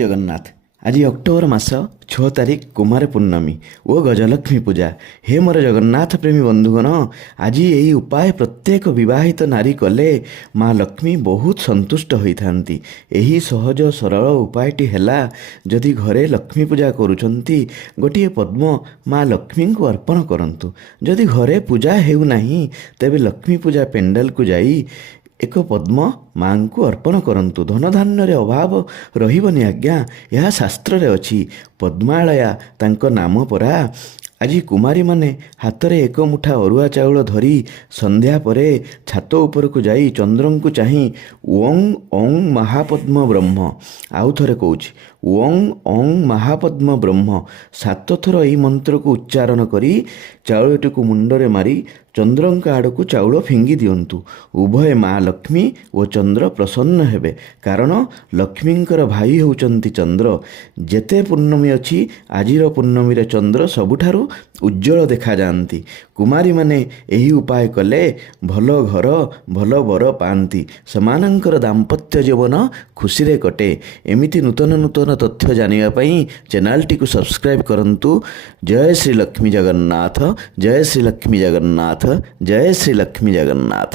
ଜଗନ୍ନାଥ। ଆଜି ଅକ୍ଟୋବର ମାସ 6 ତାରିଖ କୁମାର ପୂର୍ଣ୍ଣମୀ ଓ ଗଜଲକ୍ଷ୍ମୀ ପୂଜା। ହେ ମୋର ଜଗନ୍ନାଥ ପ୍ରେମୀ ବନ୍ଧୁଗଣ, ଆଜି ଏହି ଉପାୟ ପ୍ରତ୍ୟେକ ବିବାହିତ ନାରୀ କଲେ ମା ଲକ୍ଷ୍ମୀ ବହୁତ ସନ୍ତୁଷ୍ଟ ହୋଇଥାନ୍ତି। ଏହି ସହଜ ସରଳ ଉପାୟଟି ହେଲା, ଯଦି ଘରେ ଲକ୍ଷ୍ମୀ ପୂଜା କରୁଛନ୍ତି ଗୋଟିଏ ପଦ୍ମ ମା ଲକ୍ଷ୍ମୀଙ୍କୁ ଅର୍ପଣ କରନ୍ତୁ। ଯଦି ଘରେ ପୂଜା ହେଉନାହିଁ ତେବେ ଲକ୍ଷ୍ମୀ ପୂଜା ପେଣ୍ଡାଲକୁ ଯାଇ ଏକ ପଦ୍ମ ମାଙ୍କୁ ଅର୍ପଣ କରନ୍ତୁ। ଧନଧାନ୍ୟରେ ଅଭାବ ରହିବନି ଆଜ୍ଞା, ଏହା ଶାସ୍ତ୍ରରେ ଅଛି। ପଦ୍ମାଳୟା ତାଙ୍କ ନାମ ପରା। ଆଜି କୁମାରୀମାନେ ହାତରେ ଏକ ମୁଠା ଅରୁଆ ଚାଉଳ ଧରି ସନ୍ଧ୍ୟା ପରେ ଛାତ ଉପରକୁ ଯାଇ ଚନ୍ଦ୍ରଙ୍କୁ ଚାହିଁ ଓଂ ଓଂ ମହାପଦ୍ମ ବ୍ରହ୍ମ, ଆଉ ଥରେ କହୁଛି, ଓଂ ଓଂ ମହାପଦ୍ମ ବ୍ରହ୍ମ 7 ଥର ଏହି ମନ୍ତ୍ରକୁ ଉଚ୍ଚାରଣ କରି ଚାଉଳଟିକୁ ମୁଣ୍ଡରେ ମାରି ଚନ୍ଦ୍ରଙ୍କ ଆଡ଼କୁ ଚାଉଳ ଫିଙ୍ଗି ଦିଅନ୍ତୁ। ଉଭୟ ମା ଲକ୍ଷ୍ମୀ ଓ ଚନ୍ଦ୍ର ପ୍ରସନ୍ନ ହେବେ, କାରଣ ଲକ୍ଷ୍ମୀଙ୍କର ଭାଇ ହେଉଛନ୍ତି ଚନ୍ଦ୍ର। ଯେତେ ପୂର୍ଣ୍ଣମୀ ଅଛି, ଆଜିର ପୂର୍ଣ୍ଣମୀରେ ଚନ୍ଦ୍ର ସବୁଠାରୁ ଉଜ୍ଜଳ ଦେଖାଯାଆନ୍ତି। କୁମାରୀମାନେ ଏହି ଉପାୟ କଲେ ଭଲ ଘର ଭଲ ବର ପାଆନ୍ତି, ସେମାନଙ୍କର ଦାମ୍ପତ୍ୟ ଜୀବନ ଖୁସିରେ କଟେ। ଏମିତି ନୂତନ ନୂତନ ତଥ୍ୟ ଜାଣିବା ପାଇଁ ଚ୍ୟାନେଲଟିକୁ ସବସ୍କ୍ରାଇବ୍ କରନ୍ତୁ। ଜୟ ଶ୍ରୀ ଲକ୍ଷ୍ମୀ ଜଗନ୍ନାଥ, ଜୟ ଶ୍ରୀ ଲକ୍ଷ୍ମୀ ଜଗନ୍ନାଥ, ଜୟ ଶ୍ରୀ ଲକ୍ଷ୍ମୀ ଜଗନ୍ନାଥ।